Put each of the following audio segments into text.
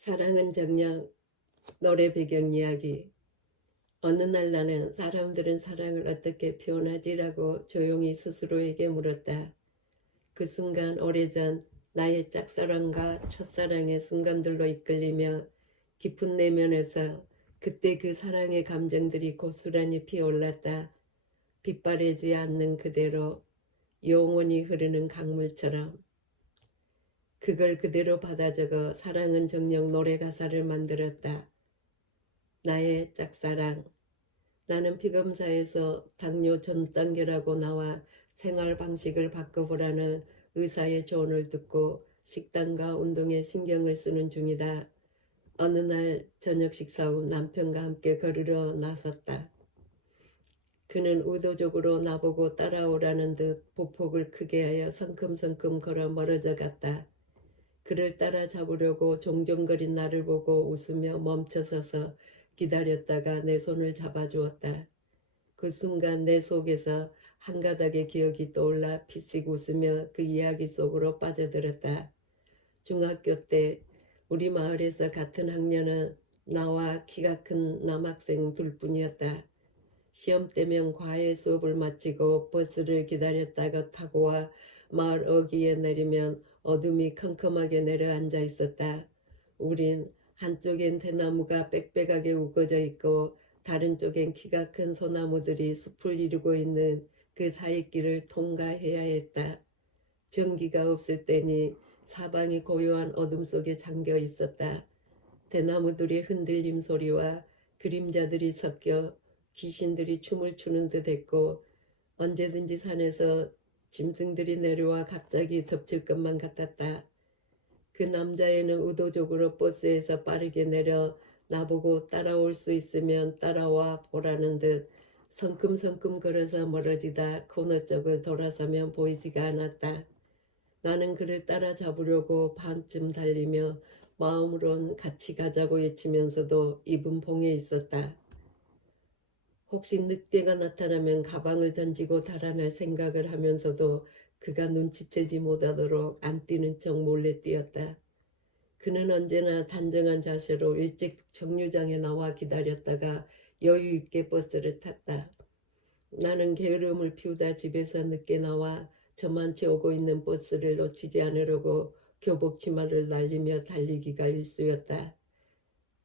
사랑은 정녕 노래 배경 이야기. 어느 날 나는 사람들은 사랑을 어떻게 표현하지라고 조용히 스스로에게 물었다. 그 순간 오래전 나의 짝사랑과 첫사랑의 순간들로 이끌리며 깊은 내면에서 그때 그 사랑의 감정들이 고스란히 피어올랐다. 빗바래지 않는 그대로 영원히 흐르는 강물처럼. 그걸 그대로 받아 적어 사랑은 정녕 노래 가사를 만들었다. 나의 짝사랑. 나는 피검사에서 당뇨 전 단계라고 나와 생활 방식을 바꿔보라는 의사의 조언을 듣고 식단과 운동에 신경을 쓰는 중이다. 어느 날 저녁 식사 후 남편과 함께 걸으러 나섰다. 그는 의도적으로 나보고 따라오라는 듯 보폭을 크게 하여 성큼성큼 걸어 멀어져 갔다. 그를 따라잡으려고 종종거린 나를 보고 웃으며 멈춰서서 기다렸다가 내 손을 잡아주었다. 그 순간 내 속에서 한 가닥의 기억이 떠올라 피식 웃으며 그 이야기 속으로 빠져들었다. 중학교 때 우리 마을에서 같은 학년은 나와 키가 큰 남학생 둘뿐이었다. 시험 때면 과외 수업을 마치고 버스를 기다렸다가 타고 와 마을 어귀에 내리면 어둠이 컴컴하게 내려앉아 있었다. 우린 한쪽엔 대나무가 빽빽하게 우거져 있고 다른 쪽엔 키가 큰 소나무들이 숲을 이루고 있는 그 사이길을 통과해야 했다. 전기가 없을 때니 사방이 고요한 어둠 속에 잠겨 있었다. 대나무들의 흔들림 소리와 그림자들이 섞여 귀신들이 춤을 추는 듯 했고 언제든지 산에서 짐승들이 내려와 갑자기 덮칠 것만 같았다. 그 남자애는 의도적으로 버스에서 빠르게 내려 나보고 따라올 수 있으면 따라와 보라는 듯 성큼성큼 걸어서 멀어지다 코너 쪽을 돌아서면 보이지가 않았다. 나는 그를 따라잡으려고 반쯤 달리며 마음으론 같이 가자고 외치면서도 입은 봉에 있었다. 혹시 늑대가 나타나면 가방을 던지고 달아날 생각을 하면서도 그가 눈치채지 못하도록 안 뛰는 척 몰래 뛰었다. 그는 언제나 단정한 자세로 일찍 정류장에 나와 기다렸다가 여유 있게 버스를 탔다. 나는 게으름을 피우다 집에서 늦게 나와 저만치 오고 있는 버스를 놓치지 않으려고 교복 치마를 날리며 달리기가 일쑤였다.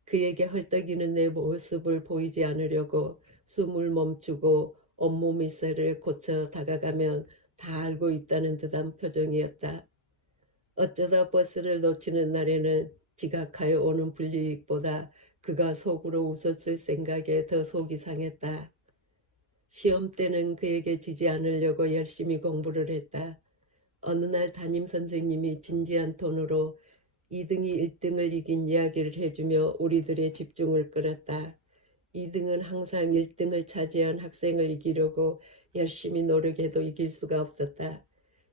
그에게 헐떡이는 내 모습을 보이지 않으려고 숨을 멈추고 온몸 미세를 고쳐 다가가면 다 알고 있다는 듯한 표정이었다. 어쩌다 버스를 놓치는 날에는 지각하여 오는 불이익보다 그가 속으로 웃었을 생각에 더 속이 상했다. 시험 때는 그에게 지지 않으려고 열심히 공부를 했다. 어느 날 담임선생님이 진지한 톤으로 2등이 1등을 이긴 이야기를 해주며 우리들의 집중을 끌었다. 2등은 항상 1등을 차지한 학생을 이기려고 열심히 노력해도 이길 수가 없었다.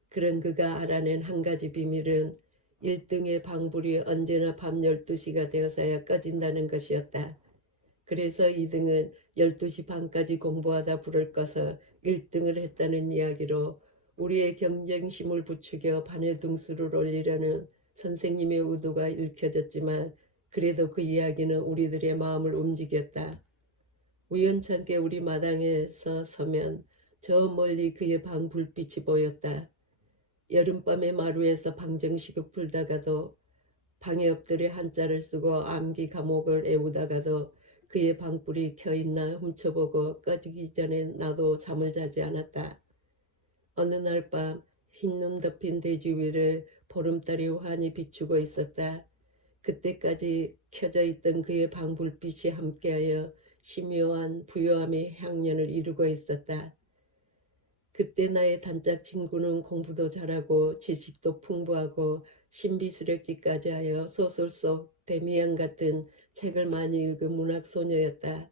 그런 그가 알아낸 한 가지 비밀은 1등의 방불이 언제나 밤 12시가 되어서야 꺼진다는 것이었다. 그래서 2등은 12시 반까지 공부하다 불을 꺼서 1등을 했다는 이야기로 우리의 경쟁심을 부추겨 반의 등수를 올리려는 선생님의 의도가 읽혀졌지만 그래도 그 이야기는 우리들의 마음을 움직였다. 우연찮게 우리 마당에서 서면 저 멀리 그의 방 불빛이 보였다. 여름밤의 마루에서 방정식을 풀다가도 방에 엎드려 한자를 쓰고 암기 과목을 애우다가도 그의 방불이 켜있나 훔쳐보고 꺼지기 전에 나도 잠을 자지 않았다. 어느 날 밤 흰눈 덮인 대지 위를 보름달이 환히 비추고 있었다. 그때까지 켜져 있던 그의 방불빛이 함께하여 심오한 부요함의 향연을 이루고 있었다. 그때 나의 단짝 친구는 공부도 잘하고 지식도 풍부하고 신비스럽기까지 하여 소설 속 데미안 같은 책을 많이 읽은 문학소녀였다.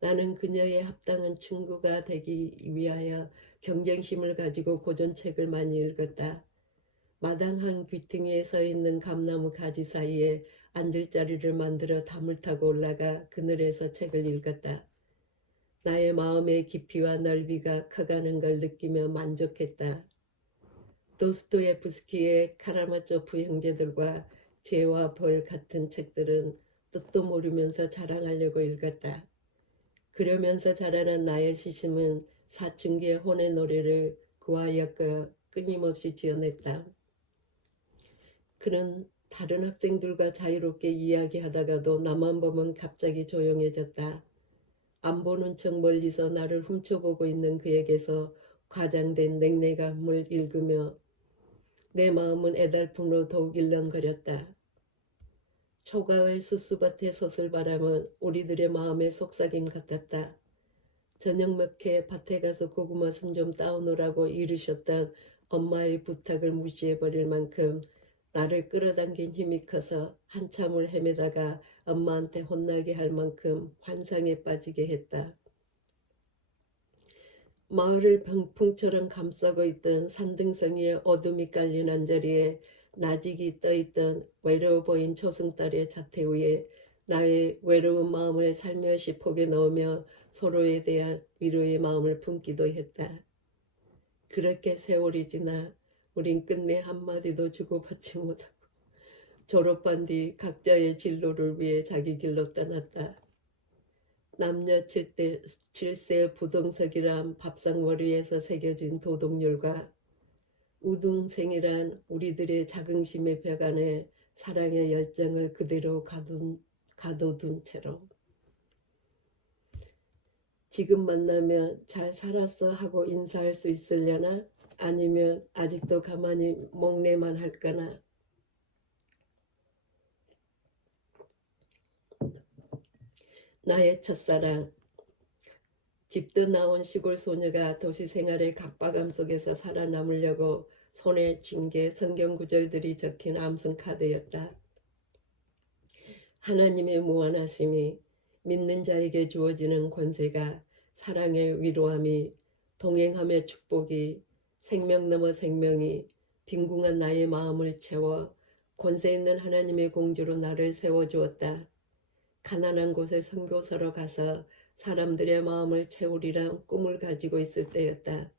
나는 그녀의 합당한 친구가 되기 위하여 경쟁심을 가지고 고전책을 많이 읽었다. 마당 한 귀퉁이에 서 있는 감나무 가지 사이에 앉을 자리를 만들어 담을 타고 올라가 그늘에서 책을 읽었다. 나의 마음의 깊이와 넓이가 커가는 걸 느끼며 만족했다. 도스토예프스키의 카라마초프 형제들과 죄와 벌 같은 책들은 뜻도 모르면서 자랑하려고 읽었다. 그러면서 자라난 나의 시심은 사춘기의 혼의 노래를 그와 엮어 끊임없이 지어냈다. 그는 다른 학생들과 자유롭게 이야기하다가도 나만 보면 갑자기 조용해졌다. 안 보는 척 멀리서 나를 훔쳐보고 있는 그에게서 과장된 냉랭함을 읽으며 내 마음은 애달픔으로 더욱 일렁거렸다. 초가을 수수밭의 소슬바람은 우리들의 마음의 속삭임 같았다. 저녁 먹게 밭에 가서 고구마 순 좀 따오느라고 이르셨던 엄마의 부탁을 무시해버릴 만큼 나를 끌어당긴 힘이 커서 한참을 헤매다가 엄마한테 혼나게 할 만큼 환상에 빠지게 했다. 마을을 병풍처럼 감싸고 있던 산등성이의 어둠이 깔린 언저리에 나직이 떠있던 외로워 보인 초승달의 자태 위에 나의 외로운 마음을 살며시 포개 넣으며 서로에 대한 위로의 마음을 품기도 했다. 그렇게 세월이 지나 우린 끝내 한마디도 주고받지 못하고 졸업한 뒤 각자의 진로를 위해 자기 길로 떠났다. 남녀 7세 부동석이란 밥상머리에서 새겨진 도덕률과 우등생이란 우리들의 자긍심의 벽 안에 사랑의 열정을 그대로 가둬둔 채로 지금 만나면 잘 살았어 하고 인사할 수 있으려나? 아니면 아직도 가만히 목례만 할까나? 나의 첫사랑. 집도 나온 시골 소녀가 도시 생활의 각박함 속에서 살아남으려고 손에 쥔 게 성경 구절들이 적힌 암송 카드였다. 하나님의 무한하심이, 믿는 자에게 주어지는 권세가, 사랑의 위로함이, 동행함의 축복이, 생명 넘어 생명이 빈궁한 나의 마음을 채워 권세 있는 하나님의 공주로 나를 세워주었다. 가난한 곳에 선교사로 가서 사람들의 마음을 채우리란 꿈을 가지고 있을 때였다.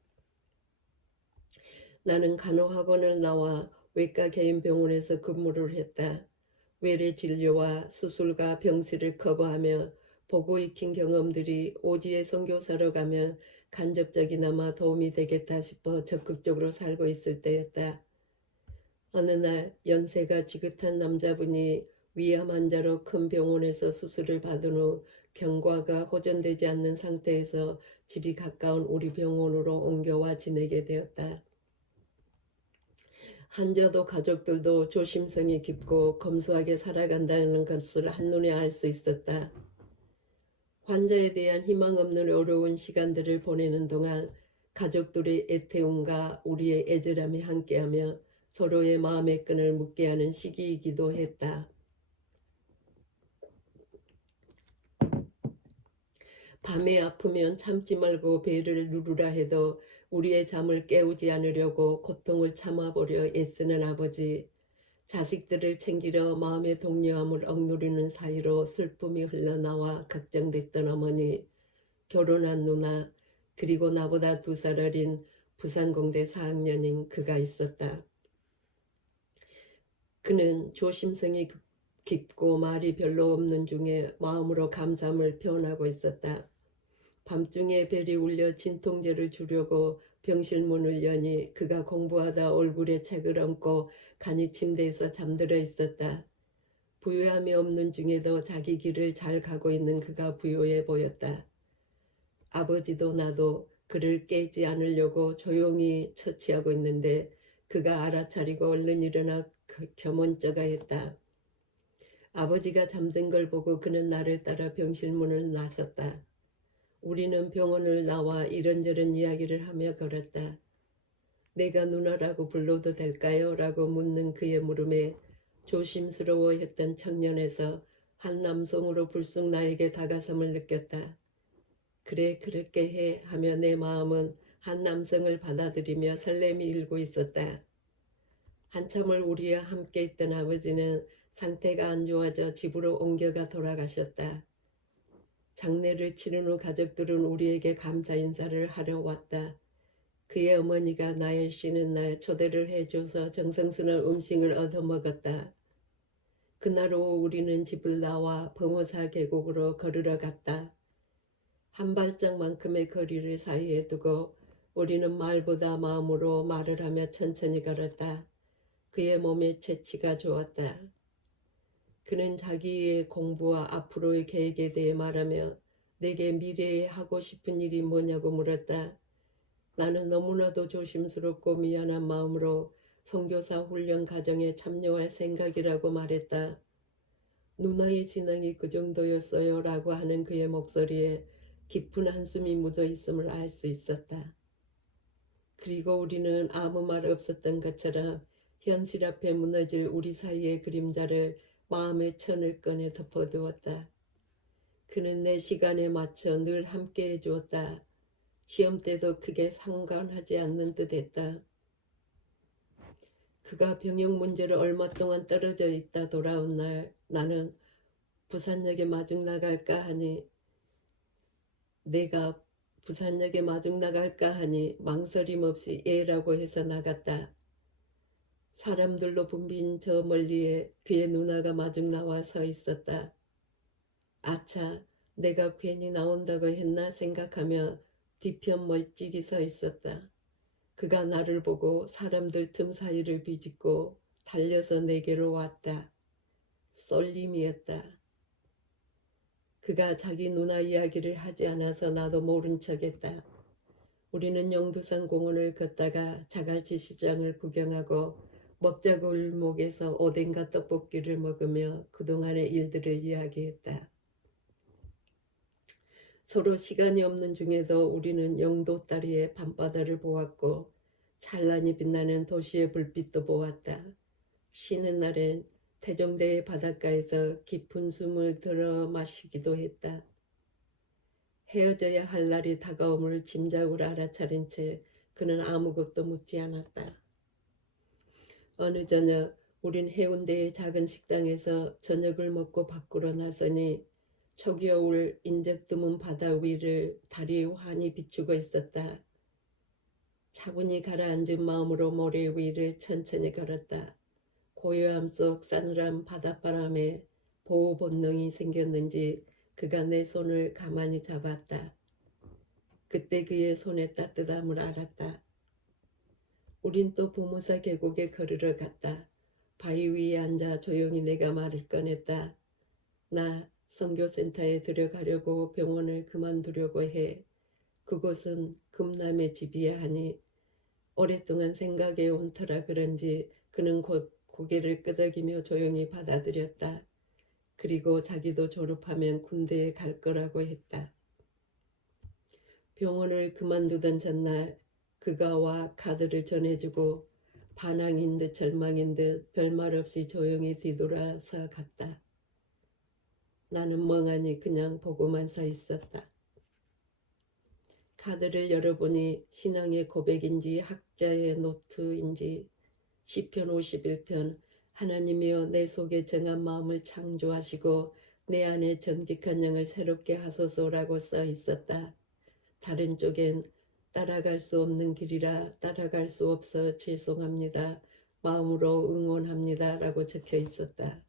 나는 간호학원을 나와 외과 개인병원에서 근무를 했다. 외래 진료와 수술과 병실을 커버하며 보고 익힌 경험들이 오지의 선교사로 가면 간접적이나마 도움이 되겠다 싶어 적극적으로 살고 있을 때였다. 어느 날 연세가 지긋한 남자분이 위암 환자로 큰 병원에서 수술을 받은 후 경과가 호전되지 않는 상태에서 집이 가까운 우리 병원으로 옮겨와 지내게 되었다. 환자도 가족들도 조심성이 깊고 검소하게 살아간다는 것을 한눈에 알 수 있었다. 환자에 대한 희망 없는 어려운 시간들을 보내는 동안 가족들의 애태움과 우리의 애절함이 함께하며 서로의 마음의 끈을 묶게 하는 시기이기도 했다. 밤에 아프면 참지 말고 배를 누르라 해도 우리의 잠을 깨우지 않으려고 고통을 참아보려 애쓰는 아버지, 자식들을 챙기려 마음의 동요함을 억누르는 사이로 슬픔이 흘러나와 걱정됐던 어머니, 결혼한 누나, 그리고 나보다 2살 어린 부산공대 4학년인 그가 있었다. 그는 조심성이 깊고 말이 별로 없는 중에 마음으로 감사함을 표현하고 있었다. 밤중에 벨이 울려 진통제를 주려고 병실 문을 여니 그가 공부하다 얼굴에 책을 얹고 간이 침대에서 잠들어 있었다. 부유함이 없는 중에도 자기 길을 잘 가고 있는 그가 부유해 보였다. 아버지도 나도 그를 깨지 않으려고 조용히 처치하고 있는데 그가 알아차리고 얼른 일어나 겸언쩍어 했다. 아버지가 잠든 걸 보고 그는 나를 따라 병실 문을 나섰다. 우리는 병원을 나와 이런저런 이야기를 하며 걸었다. 내가 누나라고 불러도 될까요? 라고 묻는 그의 물음에 조심스러워했던 청년에서 한 남성으로 불쑥 나에게 다가섬을 느꼈다. 그래, 그렇게 해 하며 내 마음은 한 남성을 받아들이며 설렘이 일고 있었다. 한참을 우리와 함께 있던 아버지는 상태가 안 좋아져 집으로 옮겨가 돌아가셨다. 장례를 치른 후 가족들은 우리에게 감사 인사를 하러 왔다. 그의 어머니가 나의 쉬는 날 초대를 해줘서 정성스러운 음식을 얻어먹었다. 그날 오후 우리는 집을 나와 범어사 계곡으로 걸으러 갔다. 한 발짝만큼의 거리를 사이에 두고 우리는 말보다 마음으로 말을 하며 천천히 걸었다. 그의 몸에 채취가 좋았다. 그는 자기의 공부와 앞으로의 계획에 대해 말하며 내게 미래에 하고 싶은 일이 뭐냐고 물었다. 나는 너무나도 조심스럽고 미안한 마음으로 선교사 훈련 과정에 참여할 생각이라고 말했다. 누나의 신앙이 그 정도였어요 라고 하는 그의 목소리에 깊은 한숨이 묻어 있음을 알 수 있었다. 그리고 우리는 아무 말 없었던 것처럼 현실 앞에 무너질 우리 사이의 그림자를 마음의 천을 꺼내 덮어두었다. 그는 내 시간에 맞춰 늘 함께 해주었다. 시험 때도 크게 상관하지 않는 듯 했다. 그가 병역 문제로 얼마 동안 떨어져 있다 돌아온 날 나는 부산역에 마중 나갈까 하니 내가 부산역에 마중 나갈까 하니 망설임 없이 예라고 해서 나갔다. 사람들로 붐빈 저 멀리에 그의 누나가 마중 나와 서 있었다. 아차, 내가 괜히 나온다고 했나 생각하며 뒤편 멀찍이 서 있었다. 그가 나를 보고 사람들 틈 사이를 비집고 달려서 내게로 왔다. 쏠림이었다. 그가 자기 누나 이야기를 하지 않아서 나도 모른 척했다. 우리는 영두산 공원을 걷다가 자갈치 시장을 구경하고 먹자골목에서 오뎅과 떡볶이를 먹으며 그동안의 일들을 이야기했다. 서로 시간이 없는 중에도 우리는 영도 다리의 밤바다를 보았고 찬란히 빛나는 도시의 불빛도 보았다. 쉬는 날엔 태종대의 바닷가에서 깊은 숨을 들어 마시기도 했다. 헤어져야 할 날이 다가옴을 짐작으로 알아차린 채 그는 아무것도 묻지 않았다. 어느 저녁 우린 해운대의 작은 식당에서 저녁을 먹고 밖으로 나서니 초겨울 인적 드문 바다 위를 달이 환히 비추고 있었다. 차분히 가라앉은 마음으로 모래 위를 천천히 걸었다. 고요함 속 싸늘한 바닷바람에 보호 본능이 생겼는지 그가 내 손을 가만히 잡았다. 그때 그의 손의 따뜻함을 알았다. 우린 또 보모사 계곡에 걸으러 갔다. 바위 위에 앉아 조용히 내가 말을 꺼냈다. 나 선교센터에 들어가려고 병원을 그만두려고 해. 그곳은 금남의 집이야 하니 오랫동안 생각해 온 터라 그런지 그는 곧 고개를 끄덕이며 조용히 받아들였다. 그리고 자기도 졸업하면 군대에 갈 거라고 했다. 병원을 그만두던 전날 그가 와 카드를 전해주고 반항인 듯 절망인 듯 별말 없이 조용히 뒤돌아서 갔다. 나는 멍하니 그냥 보고만 서 있었다. 카드를 열어보니 신앙의 고백인지 학자의 노트인지 시편 51편 하나님이여 내 속에 정한 마음을 창조하시고 내 안에 정직한 영을 새롭게 하소서라고 써 있었다. 다른 쪽엔 따라갈 수 없는 길이라 따라갈 수 없어 죄송합니다. 마음으로 응원합니다. 라고 적혀 있었다.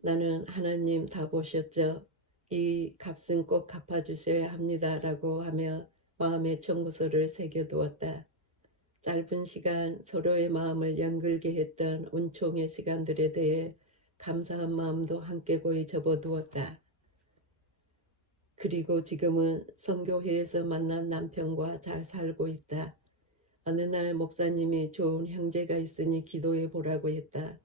나는 하나님 다 보셨죠? 이 값은 꼭 갚아주셔야 합니다. 라고 하며 마음의 청구서를 새겨두었다. 짧은 시간 서로의 마음을 연결게 했던 은총의 시간들에 대해 감사한 마음도 함께 고이 접어두었다. 그리고 지금은 선교회에서 만난 남편과 잘 살고 있다. 어느 날 목사님이 좋은 형제가 있으니 기도해 보라고 했다.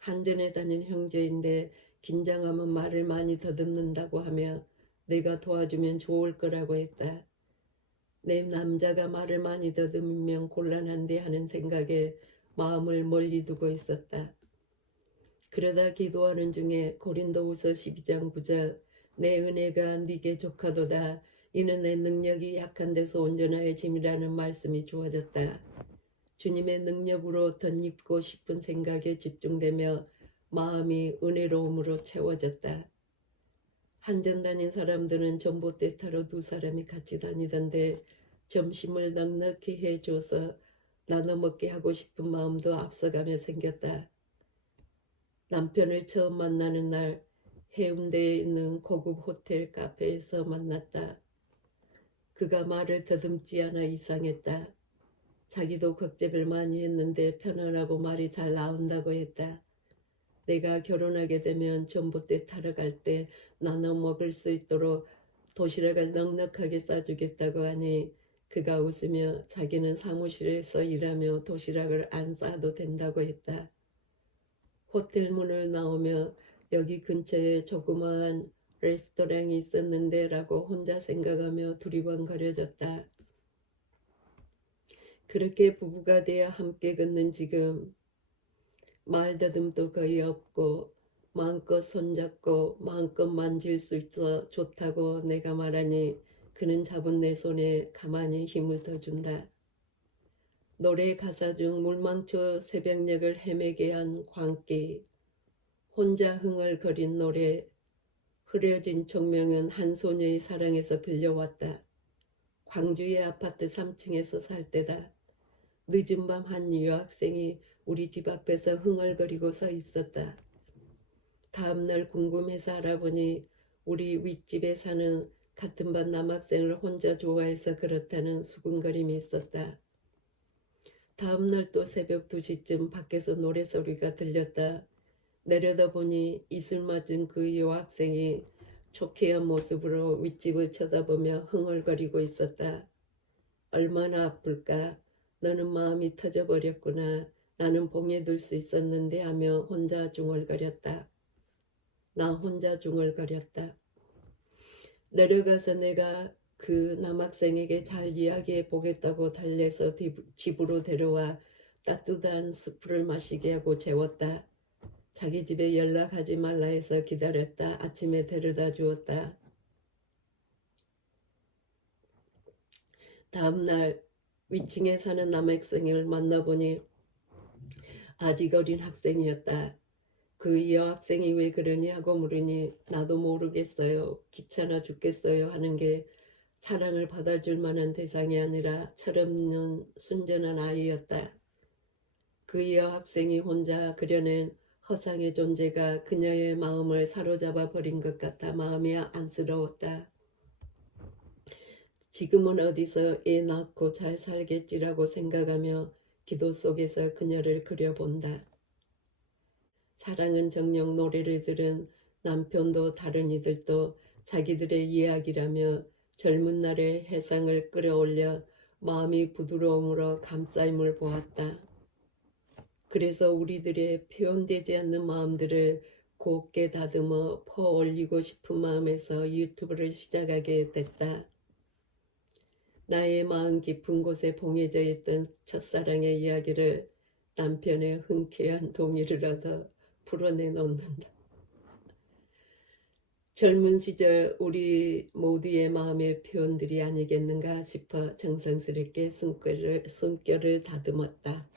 한전에 다닌 형제인데 긴장하면 말을 많이 더듬는다고 하며 내가 도와주면 좋을 거라고 했다. 내 남자가 말을 많이 더듬으면 곤란한데 하는 생각에 마음을 멀리 두고 있었다. 그러다 기도하는 중에 고린도후서 12장 9절 내 은혜가 네게 족하도다. 이는 내 능력이 약한 데서 온전하여 짐이라는 말씀이 주어졌다. 주님의 능력으로 덧입고 싶은 생각에 집중되며 마음이 은혜로움으로 채워졌다. 한전 다닌 사람들은 전봇대 타러 두 사람이 같이 다니던데 점심을 넉넉히 해줘서 나눠 먹게 하고 싶은 마음도 앞서가며 생겼다. 남편을 처음 만나는 날 해운대에 있는 고급 호텔 카페에서 만났다. 그가 말을 더듬지 않아 이상했다. 자기도 걱정을 많이 했는데 편안하고 말이 잘 나온다고 했다. 내가 결혼하게 되면 전봇대 타러 갈 때 나눠 먹을 수 있도록 도시락을 넉넉하게 싸주겠다고 하니 그가 웃으며 자기는 사무실에서 일하며 도시락을 안 싸도 된다고 했다. 호텔 문을 나오며 여기 근처에 조그마한 레스토랑이 있었는데 라고 혼자 생각하며 두리번거려졌다. 그렇게 부부가 되어 함께 걷는 지금 말다듬도 거의 없고 마음껏 손잡고 마음껏 만질 수 있어 좋다고 내가 말하니 그는 잡은 내 손에 가만히 힘을 더 준다. 노래 가사 중 물망초 새벽녘을 헤매게 한 광기, 혼자 흥얼거린 노래, 흐려진 총명은 한 소녀의 사랑에서 빌려왔다. 광주의 아파트 3층에서 살 때다. 늦은 밤 한 유학생이 우리 집 앞에서 흥얼거리고 서 있었다. 다음날 궁금해서 알아보니 우리 윗집에 사는 같은 반 남학생을 혼자 좋아해서 그렇다는 수군거림이 있었다. 다음날 또 새벽 2시쯤 밖에서 노래소리가 들렸다. 내려다보니 이슬 맞은 그 여학생이 초췌한 모습으로 윗집을 쳐다보며 흥얼거리고 있었다. 얼마나 아플까. 너는 마음이 터져버렸구나. 나는 봉에 둘 수 있었는데 하며 혼자 중얼거렸다. 나 혼자 중얼거렸다. 내려가서 내가 그 남학생에게 잘 이야기해 보겠다고 달래서 집으로 데려와 따뜻한 수프를 마시게 하고 재웠다. 자기 집에 연락하지 말라 해서 기다렸다. 아침에 데려다 주었다. 다음날 위층에 사는 남학생을 만나보니 아직 어린 학생이었다. 그 여학생이 왜 그러니 하고 물으니 나도 모르겠어요. 귀찮아 죽겠어요 하는 게 사랑을 받아줄 만한 대상이 아니라 철없는 순전한 아이였다. 그 여학생이 혼자 그려낸 허상의 존재가 그녀의 마음을 사로잡아 버린 것 같아 마음이 안쓰러웠다. 지금은 어디서 애 낳고 잘 살겠지라고 생각하며 기도 속에서 그녀를 그려본다. 사랑은 정녕 노래를 들은 남편도 다른 이들도 자기들의 이야기라며 젊은 날의 해상을 끌어올려 마음이 부드러움으로 감싸임을 보았다. 그래서 우리들의 표현되지 않는 마음들을 곱게 다듬어 퍼올리고 싶은 마음에서 유튜브를 시작하게 됐다. 나의 마음 깊은 곳에 봉해져 있던 첫사랑의 이야기를 남편의 흔쾌한 동의를 얻어 풀어내놓는다. 젊은 시절 우리 모두의 마음의 표현들이 아니겠는가 싶어 정성스럽게 숨결을 다듬었다.